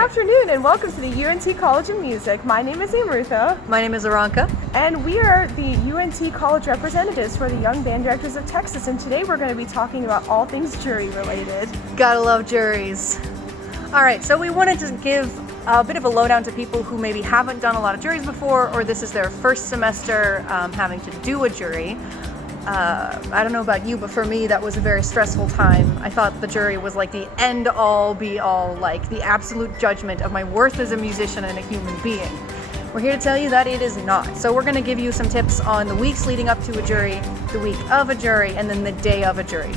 afternoon and welcome to the UNT College of Music. My name is Amrutha. My name is Aranka. And we are the UNT College representatives for the Young Band Directors of Texas, and today we're going to be talking about all things jury related. Gotta love juries. Alright, so we wanted to give a bit of a lowdown to people who maybe haven't done a lot of juries before, or this is their first semester having to do a jury. I don't know about you, but for me that was a very stressful time. I thought the jury was like the end all be all, like the absolute judgment of my worth as a musician and a human being. We're here to tell you that it is not. So we're going to give you some tips on the weeks leading up to a jury, the week of a jury, and then the day of a jury.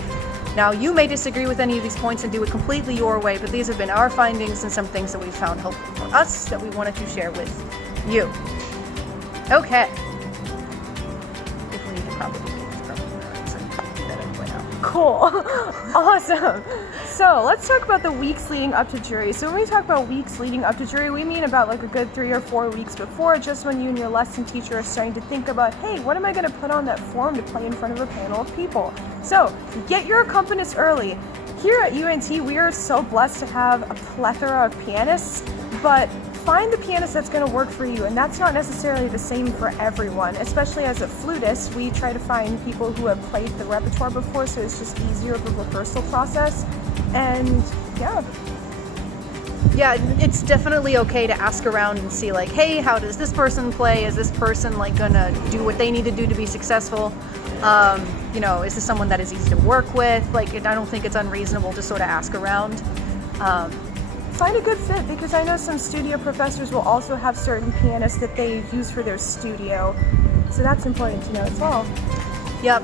Now, you may disagree with any of these points and do it completely your way, but these have been our findings and some things that we've found helpful for us that we wanted to share with you. Okay. If we need to probably do that anyway now. Cool. Awesome. So let's talk about the weeks leading up to jury. So when we talk about weeks leading up to jury, we mean about like a good 3 or 4 weeks before, just when you and your lesson teacher are starting to think about, hey, what am I going to put on that form to play in front of a panel of people? So get your accompanist early. Here at UNT, we are so blessed to have a plethora of pianists, but find the pianist that's going to work for you, and that's not necessarily the same for everyone. Especially as a flutist, we try to find people who have played the repertoire before, so it's just easier of a rehearsal process. And yeah, it's definitely okay to ask around and see like, hey, how does this person play? Is this person like gonna do what they need to do to be successful? You know, is this someone that is easy to work with? Like, I don't think it's unreasonable to sort of ask around. Find a good fit, because I know some studio professors will also have certain pianists that they use for their studio. So that's important to know as well. Yep.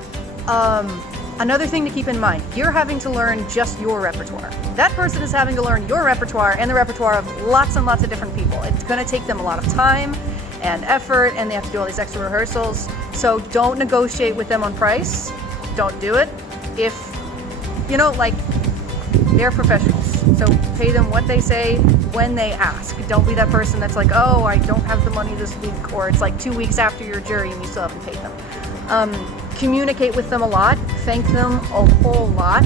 Another thing to keep in mind, you're having to learn just your repertoire. That person is having to learn your repertoire and the repertoire of lots and lots of different people. It's going to take them a lot of time and effort, and they have to do all these extra rehearsals. So don't negotiate with them on price. Don't do it. If, you know, like, they're professionals. So pay them what they say when they ask. Don't be that person that's like, oh, I don't have the money this week, or it's like 2 weeks after your jury and you still haven't paid them. Communicate with them a lot. Thank them a whole lot.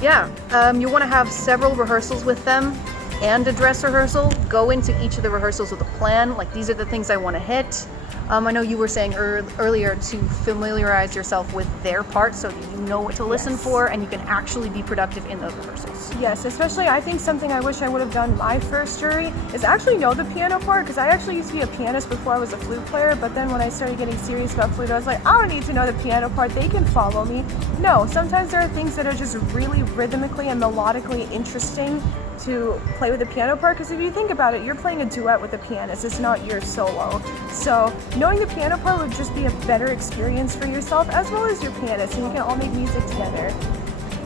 Yeah, you want to have several rehearsals with them and a dress rehearsal. Go into each of the rehearsals with a plan. Like, these are the things I want to hit. I know you were saying earlier to familiarize yourself with their part so that you know what to listen for and you can actually be productive in those rehearsals. Yes, especially I think something I wish I would have done my first jury is actually know the piano part, because I actually used to be a pianist before I was a flute player, but then when I started getting serious about flute, I was like, I don't need to know the piano part, they can follow me. No, sometimes there are things that are just really rhythmically and melodically interesting to play with the piano part, because if you think about it, you're playing a duet with a pianist, it's not your solo. So knowing the piano part would just be a better experience for yourself as well as your pianist, and you can all make music together.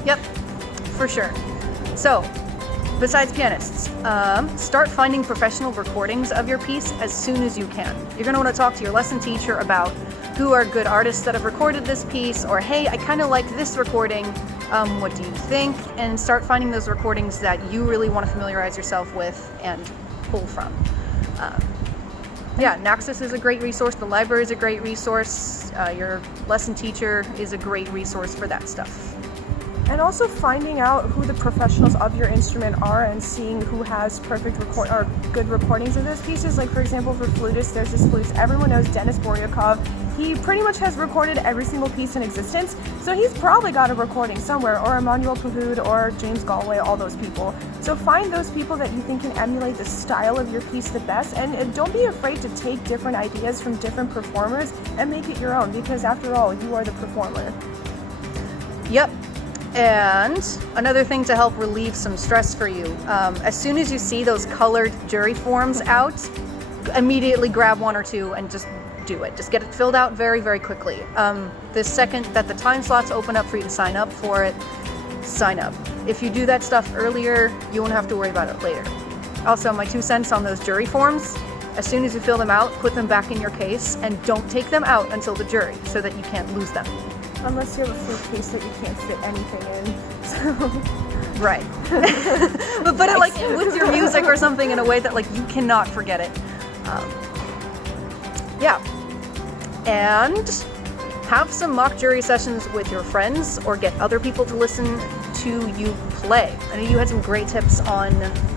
Yep, for sure. So, besides pianists, start finding professional recordings of your piece as soon as you can. You're going to want to talk to your lesson teacher about who are good artists that have recorded this piece, or hey, I kind of like this recording, what do you think? And start finding those recordings that you really want to familiarize yourself with and pull from. Yeah, Naxos is a great resource, the library is a great resource, your lesson teacher is a great resource for that stuff. And also finding out who the professionals of your instrument are and seeing who has perfect or good recordings of those pieces. Like, for example, for flutists, there's this flutist everyone knows, Denis Boryakov. He pretty much has recorded every single piece in existence, so he's probably got a recording somewhere, or Emmanuel Pahud or James Galway, all those people. So find those people that you think can emulate the style of your piece the best, and don't be afraid to take different ideas from different performers and make it your own, because after all, you are the performer. Yep. And another thing to help relieve some stress for you, as soon as you see those colored jury forms out, immediately grab one or two and just do it. Just get it filled out very, very quickly. The second that the time slots open up for you to sign up for it, sign up. If you do that stuff earlier, you won't have to worry about it later. Also, my 2 cents on those jury forms, as soon as you fill them out, put them back in your case and don't take them out until the jury so that you can't lose them. Unless you have a flute case that you can't fit anything in. So. Right. But put it like with your music or something in a way that like you cannot forget it. Yeah. And have some mock jury sessions with your friends or get other people to listen to you play. I know you had some great tips on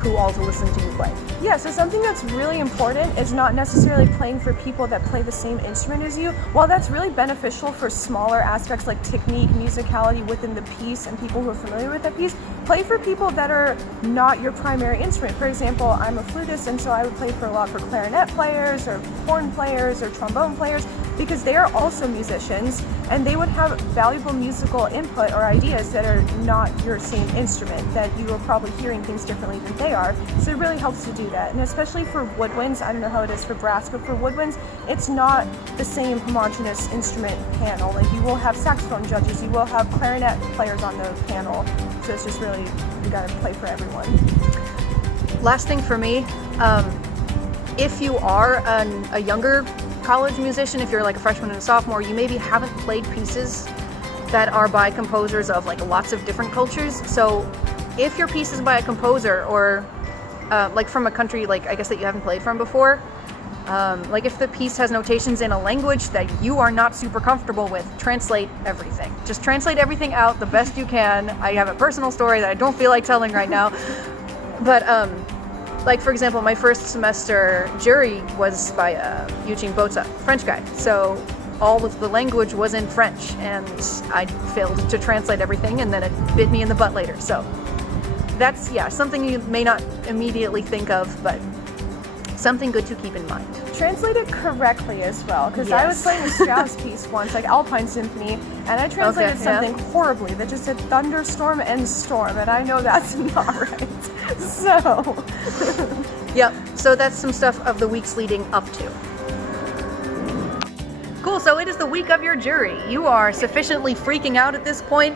who all to listen to you play. Yeah, so something that's really important is not necessarily playing for people that play the same instrument as you. While that's really beneficial for smaller aspects like technique, musicality within the piece, and people who are familiar with that piece, play for people that are not your primary instrument. For example, I'm a flutist, and so I would play for a lot for clarinet players or horn players or trombone players, because they are also musicians and they would have valuable musical input or ideas that are not your same instrument, that you are probably hearing things differently than they are. So it really helps to do that. And especially for woodwinds, I don't know how it is for brass, but for woodwinds, it's not the same homogeneous instrument panel. Like, you will have saxophone judges, you will have clarinet players on the panel. So it's just really, you gotta play for everyone. Last thing for me, if you are a younger college musician, if you're like a freshman and a sophomore, you maybe haven't played pieces that are by composers of like lots of different cultures. So if your piece is by a composer or like from a country like I guess that you haven't played from before, like if the piece has notations in a language that you are not super comfortable with, translate everything. Just translate everything out the best you can. I have a personal story that I don't feel like telling right now, but like, for example, my first semester jury was by Eugene Botha, French guy. So all of the language was in French, and I failed to translate everything, and then it bit me in the butt later. So that's, yeah, something you may not immediately think of, but something good to keep in mind. Translate it correctly as well, because Yes. I was playing a Strauss piece once, like Alpine Symphony, and I translated something horribly that just said thunderstorm and storm, and I know that's not right. So, Yep, so that's some stuff of the weeks leading up to. Cool, so it is the week of your jury. You are sufficiently freaking out at this point.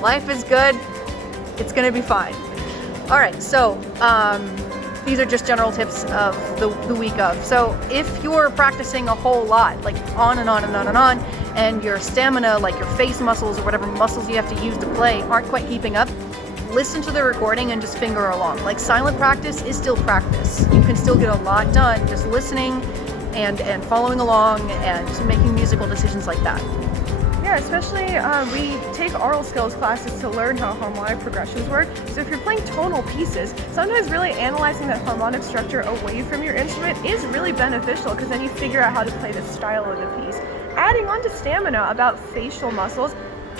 Life is good. It's gonna be fine. All right, so these are just general tips of the week of. So if you're practicing a whole lot, like on and on and on and on, and your stamina, like your face muscles or whatever muscles you have to use to play, aren't quite keeping up, listen to the recording and just finger along. Like, silent practice is still practice. You can still get a lot done just listening and following along and making musical decisions like that. yeah, especially we take oral skills classes to learn how harmonic progressions work. So if you're playing tonal pieces, sometimes really analyzing that harmonic structure away from your instrument is really beneficial, because then you figure out how to play the style of the piece. Adding on to stamina about facial muscles,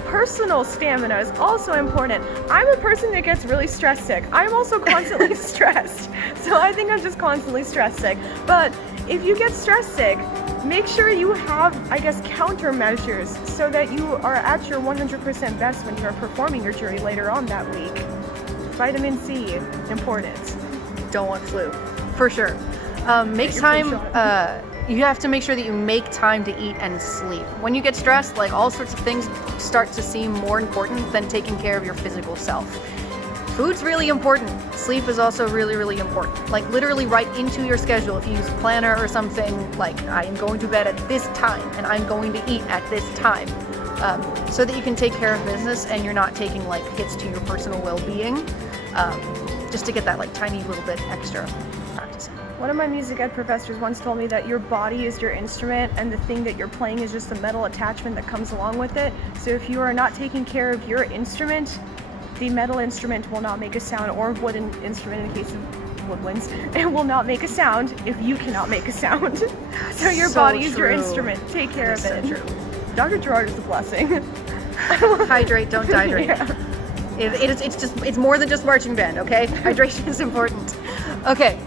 personal stamina is also important. I'm a person that gets really stress sick. I'm also constantly stressed. So I think I'm just constantly stress sick. But if you get stress sick, make sure you have, I guess, countermeasures so that you are at your 100% best when you are performing your jury later on that week. Vitamin C, important. Don't want flu, for sure. Make your time, flu shot. you have to make sure that you make time to eat and sleep. When you get stressed, like, all sorts of things start to seem more important than taking care of your physical self. Food's really important. Sleep is also really, really important. Like, literally write into your schedule, if you use a planner or something, like, I am going to bed at this time and I'm going to eat at this time, so that you can take care of business and you're not taking like hits to your personal well-being, just to get that like tiny little bit extra practicing. One of my music ed professors once told me that your body is your instrument and the thing that you're playing is just the metal attachment that comes along with it. So if you are not taking care of your instrument, the metal instrument will not make a sound, or wooden instrument in case of woodwinds, it will not make a sound if you cannot make a sound. So your So body is your true. instrument. Take care of So it. true. Dr. Gerard is a blessing. Hydrate, don't dehydrate. Yeah. It's more than just marching band, okay? Hydration is important. Okay,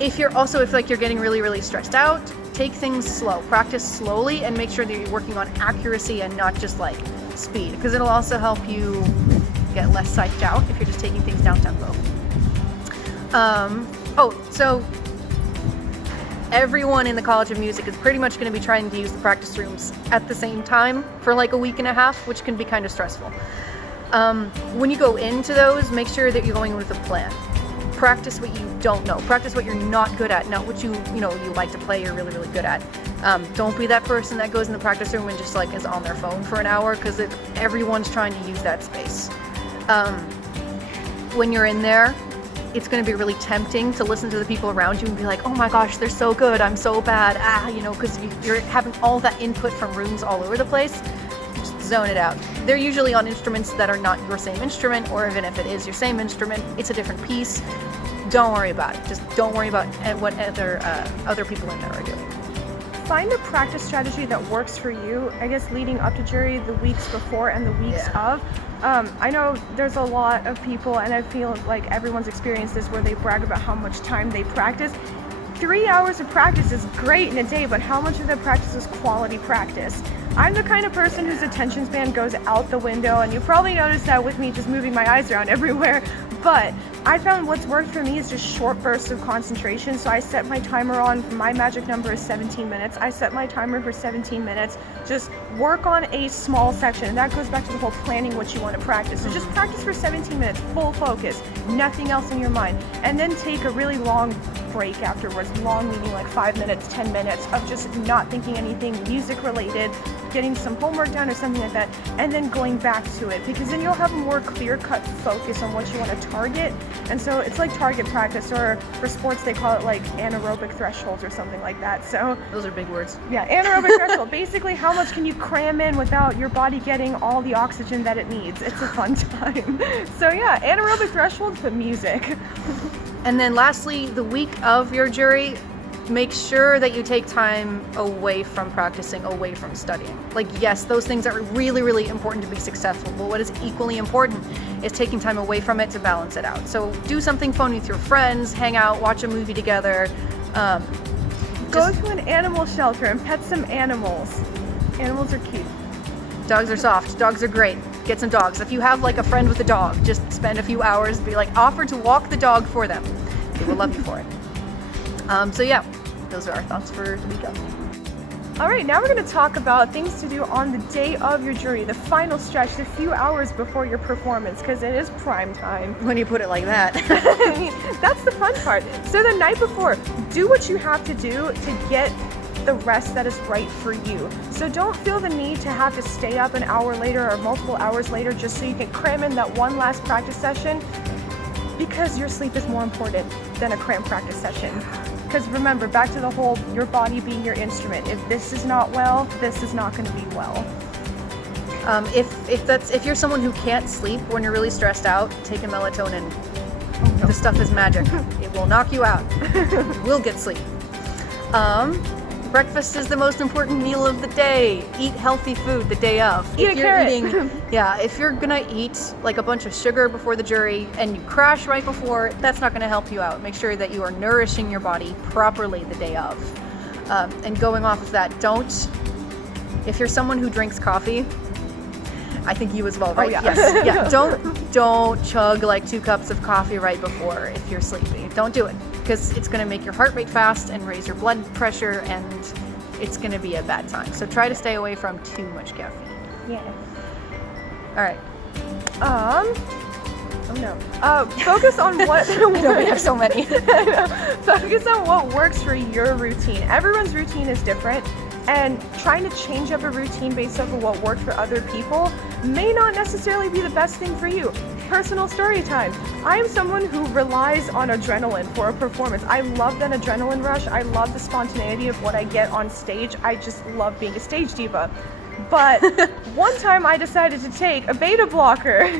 if you're getting really, really stressed out, take things slow. Practice slowly and make sure that you're working on accuracy and not just like speed, because it'll also help you get less psyched out if you're just taking things down tempo. So everyone in the College of Music is pretty much going to be trying to use the practice rooms at the same time for like a week and a half, which can be kind of stressful. When you go into those, make sure that you're going with a plan. Practice what you don't know. Practice what you're not good at, not what you like to play, you're really, really good at. Don't be that person that goes in the practice room and just like is on their phone for an hour, because everyone's trying to use that space. When you're in there, it's going to be really tempting to listen to the people around you and be like, oh my gosh, they're so good, I'm so bad, because you're having all that input from rooms all over the place. Just zone it out. They're usually on instruments that are not your same instrument, or even if it is your same instrument, it's a different piece. Don't worry about it. Just don't worry about what other people in there are doing. Find a practice strategy that works for you, I guess, leading up to jury, the weeks before and the weeks of. I know there's a lot of people, and I feel like everyone's experienced this, where they brag about how much time they practice. 3 hours of practice is great in a day, but how much of that practice is quality practice? I'm the kind of person whose attention span goes out the window, and you probably noticed that with me just moving my eyes around everywhere. But I found what's worked for me is just short bursts of concentration. So I set my timer on, my magic number is 17 minutes. I set my timer for 17 minutes. Just work on a small section. And that goes back to the whole planning what you want to practice. So just practice for 17 minutes, full focus, nothing else in your mind. And then take a really long break afterwards. Long meaning like 5 minutes, 10 minutes of just not thinking anything music related, getting some homework done or something like that, and then going back to it, because then you'll have a more clear-cut focus on what you want to target. And so it's like target practice, or for sports they call it like anaerobic thresholds or something like that. So those are big words. Yeah, anaerobic threshold. Basically, how much can you cram in without your body getting all the oxygen that it needs? It's a fun time. So yeah, anaerobic thresholds, but music. And then lastly, the week of your jury, make sure that you take time away from practicing, away from studying. Like, yes, those things are really, really important to be successful, but what is equally important is taking time away from it to balance it out. So do something fun with your friends, hang out, watch a movie together. Go to an animal shelter and pet some animals. Animals are cute. Dogs are soft. Dogs are great. Get some dogs. If you have like a friend with a dog, just spend a few hours, be like, offer to walk the dog for them. They will love you for it. So yeah, those are our thoughts for the week of. All right, now we're going to talk about things to do on the day of your jury, the final stretch, the few hours before your performance, because it is prime time. When you put it like that. I mean, that's the fun part. So the night before, do what you have to do to get the rest that is right for you. So don't feel the need to have to stay up an hour later or multiple hours later just so you can cram in that one last practice session, because your sleep is more important than a cram practice session. Because remember, back to the whole your body being your instrument. If this is not well, this is not going to be well. If you're someone who can't sleep when you're really stressed out, take a melatonin. Oh, no. The stuff is magic. It will knock you out. You will get sleep. Breakfast is the most important meal of the day. Eat healthy food the day of. Eat a carrot. If you're gonna eat like a bunch of sugar before the jury and you crash right before, that's not gonna help you out. Make sure that you are nourishing your body properly the day of. And going off of that, if you're someone who drinks coffee, I think you as well, right? Oh, yeah. Yes. Yeah. Don't chug like 2 cups of coffee right before if you're sleepy. Don't do it, because it's going to make your heart rate fast and raise your blood pressure, and it's going to be a bad time. So try to stay away from too much caffeine. Yeah. All right. Oh no. Focus on what. No, we have so many. Focus on what works for your routine. Everyone's routine is different, and trying to change up a routine based off of what worked for other people may not necessarily be the best thing for you. Personal story time. I am someone who relies on adrenaline for a performance. I love that adrenaline rush. I love the spontaneity of what I get on stage. I just love being a stage diva. But one time I decided to take a beta blocker.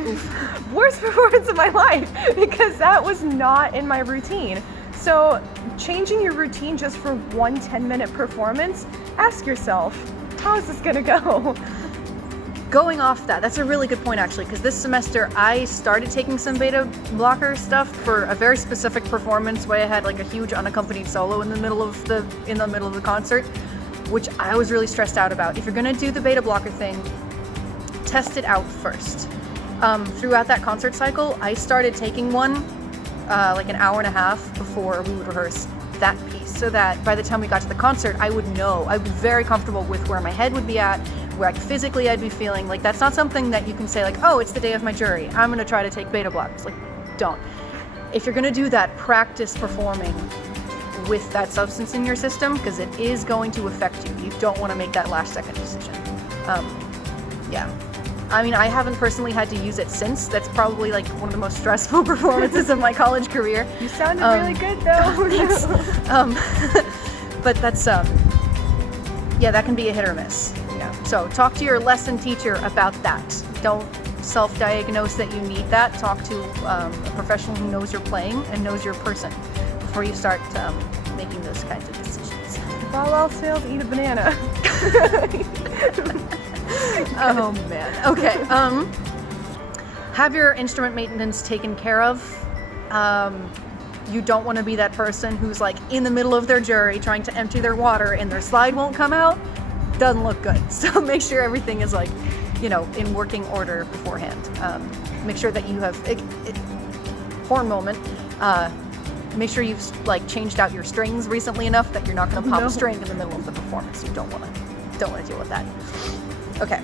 Worst performance of my life, because that was not in my routine. So changing your routine just for one 10-minute performance, ask yourself, how is this gonna go? Going off that's a really good point actually, because this semester I started taking some beta blocker stuff for a very specific performance where I had like a huge unaccompanied solo in the middle of the concert, which I was really stressed out about. If you're gonna do the beta blocker thing, test it out first. Throughout that concert cycle, I started taking one like an hour and a half before we would rehearse that piece, so that by the time we got to the concert, I would know, I'd be very comfortable with where my head would be at, where physically I'd be feeling. Like, that's not something that you can say like, oh, it's the day of my jury, I'm gonna try to take beta blockers. Like, don't. If you're gonna do that, practice performing with that substance in your system, because it is going to affect you. You don't want to make that last second decision. Yeah. I mean, I haven't personally had to use it since. That's probably like one of the most stressful performances of my college career. You sounded really good though. Thanks. But that's, yeah, that can be a hit or miss. Yeah. So talk to your lesson teacher about that. Don't self-diagnose that you need that. Talk to a professional who knows your playing and knows your person before you start making those kinds of decisions. If all else fails, eat a banana. Oh man. Okay. Have your instrument maintenance taken care of. You don't want to be that person who's like in the middle of their jury trying to empty their water and their slide won't come out. Doesn't look good. So make sure everything is like, in working order beforehand. Make sure that you have horn moment. Make sure you've like changed out your strings recently enough that you're not going to pop a string in the middle of the performance. You don't want to deal with that. Okay.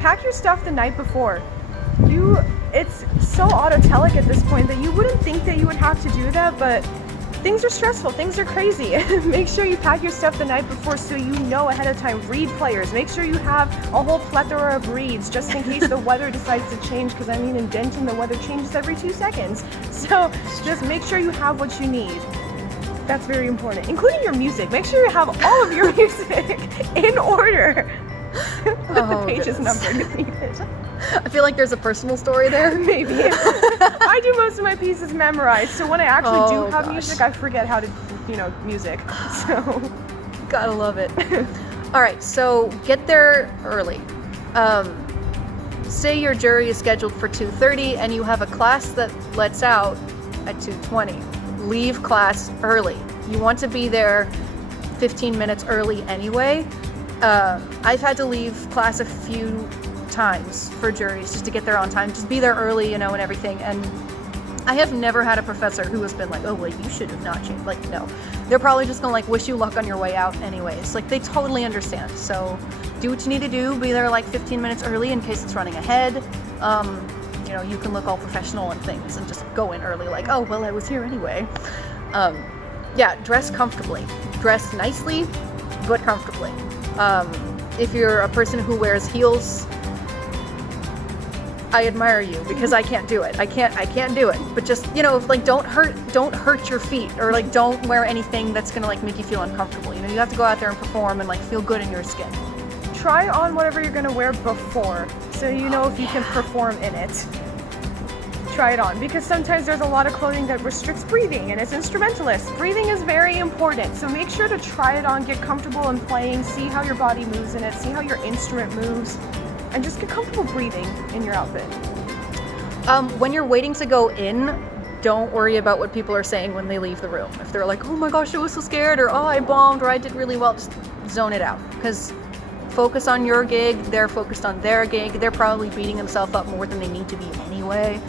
Pack your stuff the night before. It's so autotelic at this point that you wouldn't think that you would have to do that, but things are stressful, things are crazy. Make sure you pack your stuff the night before so you know ahead of time. Read players. Make sure you have a whole plethora of reads just in case the weather decides to change, because in Denton the weather changes every 2 seconds. So just make sure you have what you need. That's very important, including your music. Make sure you have all of your music in order. The page is numbered if needed. I feel like there's a personal story there. Maybe. I do most of my pieces memorized, so when I actually do have music, I forget how to, music. So, gotta love it. All right, so get there early. Say your jury is scheduled for 2:30 and you have a class that lets out at 2:20. Leave class early. You want to be there 15 minutes early anyway. I've had to leave class a few times for juries just to get there on time. Just be there early, and everything. And I have never had a professor who has been like, oh, well, you should have not changed. Like, no. They're probably just gonna wish you luck on your way out anyways. Like, they totally understand. So do what you need to do. Be there 15 minutes early in case it's running ahead. You can look all professional and things and just go in early like, oh, well, I was here anyway. Dress comfortably. Dress nicely, but comfortably. If you're a person who wears heels, I admire you, because I can't do it. I can't do it. But just, don't hurt your feet, or don't wear anything that's gonna make you feel uncomfortable. You have to go out there and perform and feel good in your skin. Try on whatever you're gonna wear before, so if you can perform in it. Try it on, because sometimes there's a lot of clothing that restricts breathing, and it's instrumentalist. Breathing is very important, so make sure to try it on, get comfortable in playing, see how your body moves in it, see how your instrument moves, and just get comfortable breathing in your outfit. When you're waiting to go in, don't worry about what people are saying when they leave the room. If they're like, oh my gosh, I was so scared, or oh, I bombed, or I did really well, just zone it out, because focus on your gig. They're focused on their gig. They're probably beating themselves up more than they need to be anyway.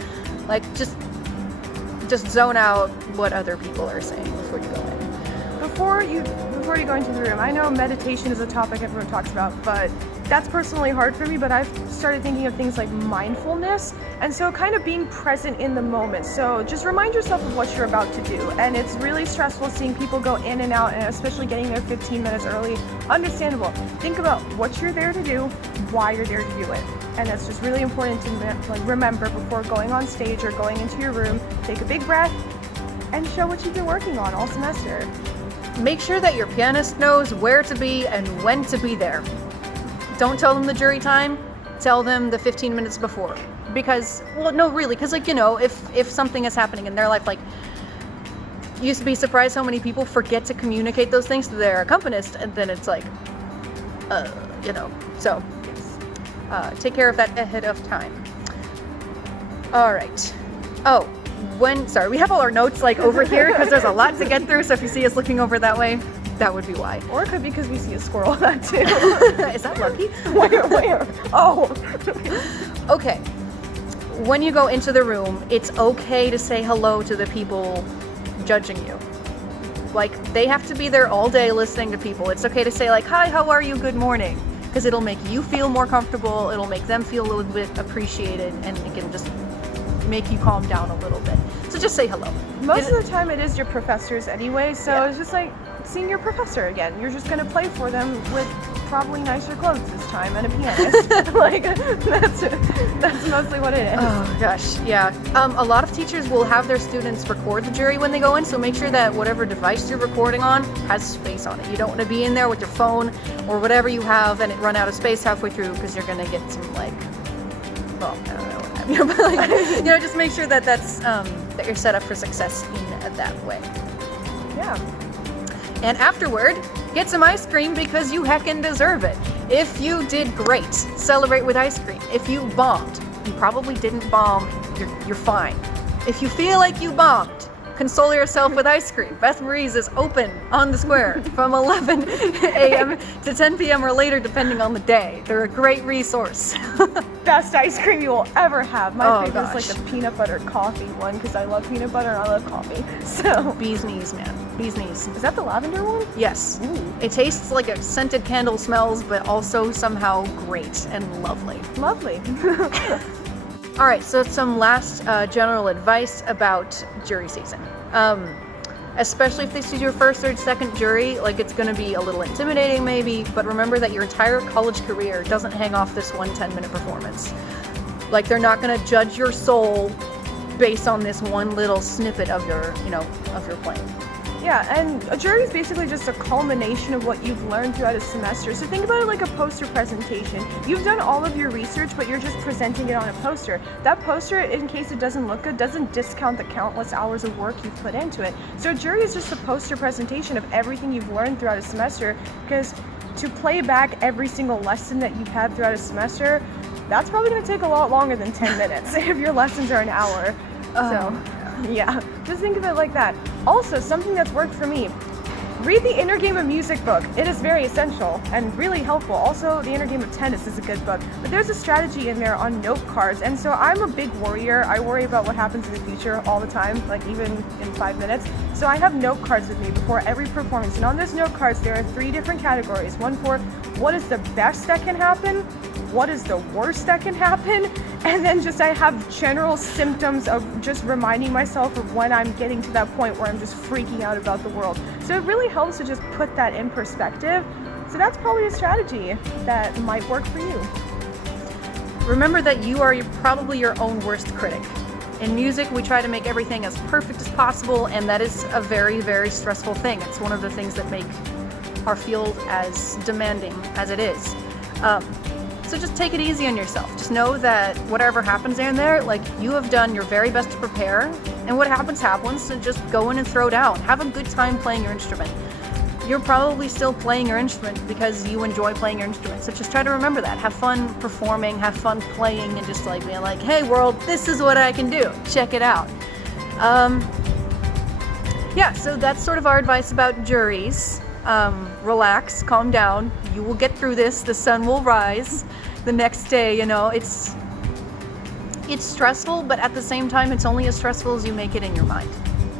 Just zone out what other people are saying before you go in. Before you go into the room, I know meditation is a topic everyone talks about, but that's personally hard for me, but I've started thinking of things like mindfulness, and so kind of being present in the moment. So just remind yourself of what you're about to do, and it's really stressful seeing people go in and out, and especially getting there 15 minutes early. Understandable. Think about what you're there to do, why you're there to do it, and that's just really important to remember before going on stage or going into your room. Take a big breath and show what you've been working on all semester. Make sure that your pianist knows where to be and when to be there. Don't tell them the jury time, tell them the 15 minutes before. Because, if something is happening in their life, you used to be surprised how many people forget to communicate those things to their accompanist, and then it's so take care of that ahead of time. All right. Oh, we have all our notes over here because there's a lot to get through, so if you see us looking over that way, that would be why. Or it could be because we see a squirrel that too. Is that lucky? Where? Oh. Okay. When you go into the room, it's okay to say hello to the people judging you. They have to be there all day listening to people. It's okay to say hi, how are you, good morning, because it'll make you feel more comfortable, it'll make them feel a little bit appreciated, and it can just make you calm down a little bit. So just say hello. Most of the time it is your professors anyway, so It's just seeing your professor again. You're just going to play for them with probably nicer clothes this time and a pianist. Like, that's mostly what it is. Oh gosh, yeah. A lot of teachers will have their students record the jury when they go in, so make sure that whatever device you're recording on has space on it. You don't want to be in there with your phone or whatever you have and it run out of space halfway through, because you're gonna get some like, well, I don't know what have you, but like, you know, just make sure that that you're set up for success in that way. Yeah. And afterward, get some ice cream because you heckin' deserve it. If you did great, celebrate with ice cream. If you bombed, you probably didn't bomb, you're fine. If you feel like you bombed, console yourself with ice cream. Beth Marie's is open on the square from 11 a.m. to 10 p.m. or later, depending on the day. They're a great resource. Best ice cream you will ever have. My favorite gosh. is like the peanut butter coffee one, because I love peanut butter and I love coffee. So Bee's knees, man. Bee's knees. is that the lavender one? Yes. Ooh. It tastes like a scented candle smells, but also somehow great and lovely. Lovely. All right, so some last general advice about jury season. Especially if this is your first or second jury, like it's going to be a little intimidating maybe, but remember that your entire college career doesn't hang off this one 10-minute performance. Like they're not going to judge your soul based on this one little snippet of your, of your playing. Yeah, and a jury is basically just a culmination of what you've learned throughout a semester. So think about it like a poster presentation. You've done all of your research, but you're just presenting it on a poster. That poster, in case it doesn't look good, doesn't discount the countless hours of work you've put into it. So a jury is just a poster presentation of everything you've learned throughout a semester, because to play back every single lesson that you've had throughout a semester, that's probably going to take a lot longer than 10 minutes if your lessons are an hour. Yeah, just think of it like that. Also, something that's worked for me, read the Inner Game of Music book. It is very essential and really helpful. Also, the Inner Game of Tennis is a good book. But there's a strategy in there on note cards, and so I'm a big worrier. I worry about what happens in the future all the time, like even in 5 minutes. So I have note cards with me before every performance, and on those note cards there are 3 different categories. One for what is the best that can happen, what is the worst that can happen, and then just I have general symptoms of just reminding myself of when I'm getting to that point where I'm just freaking out about the world. So it really helps to just put that in perspective. So that's probably a strategy that might work for you. Remember that you are probably your own worst critic. In music, we try to make everything as perfect as possible, and that is a very, very stressful thing. It's one of the things that make our field as demanding as it is. So just take it easy on yourself. Just know that whatever happens in there, like you have done your very best to prepare, and what happens happens, so just go in and throw down. Have a good time playing your instrument. You're probably still playing your instrument because you enjoy playing your instrument. So just try to remember that. Have fun performing, have fun playing, and just like being like, hey world, this is what I can do. Check it out. Yeah, so that's sort of our advice about juries. Relax, calm down. You will get through this. The sun will rise the next day. It's stressful, but at the same time, it's only as stressful as you make it in your mind.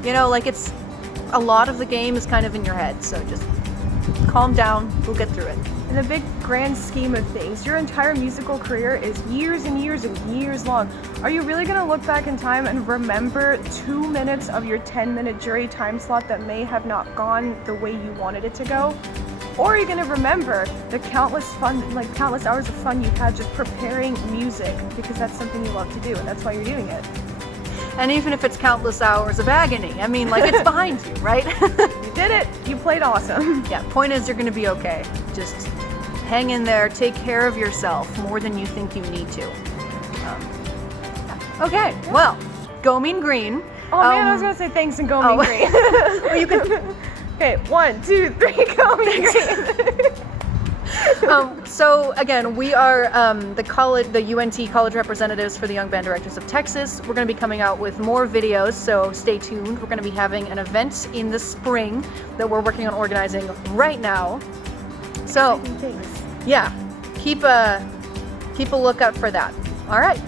It's a lot of the game is kind of in your head. So just calm down. We'll get through it. In the big grand scheme of things, your entire musical career is years and years and years long. Are you really going to look back in time and remember 2 minutes of your 10-minute jury time slot that may have not gone the way you wanted it to go? Or are you going to remember the countless hours of fun you've had just preparing music, because that's something you love to do and that's why you're doing it? And even if it's countless hours of agony, I mean, like, it's behind you, right? You did it. You played awesome. Yeah, point is you're going to be okay. Just hang in there. Take care of yourself more than you think you need to. Okay, well, go Mean Green. Oh man, I was going to say thanks and go Mean Green. Well, you can... Okay, 1, 2, 3, go Mean Green. So again, we are the UNT college representatives for the Young Band Directors of Texas. We're going to be coming out with more videos, so stay tuned. We're going to be having an event in the spring that we're working on organizing right now. So yeah, keep a lookout for that. All right.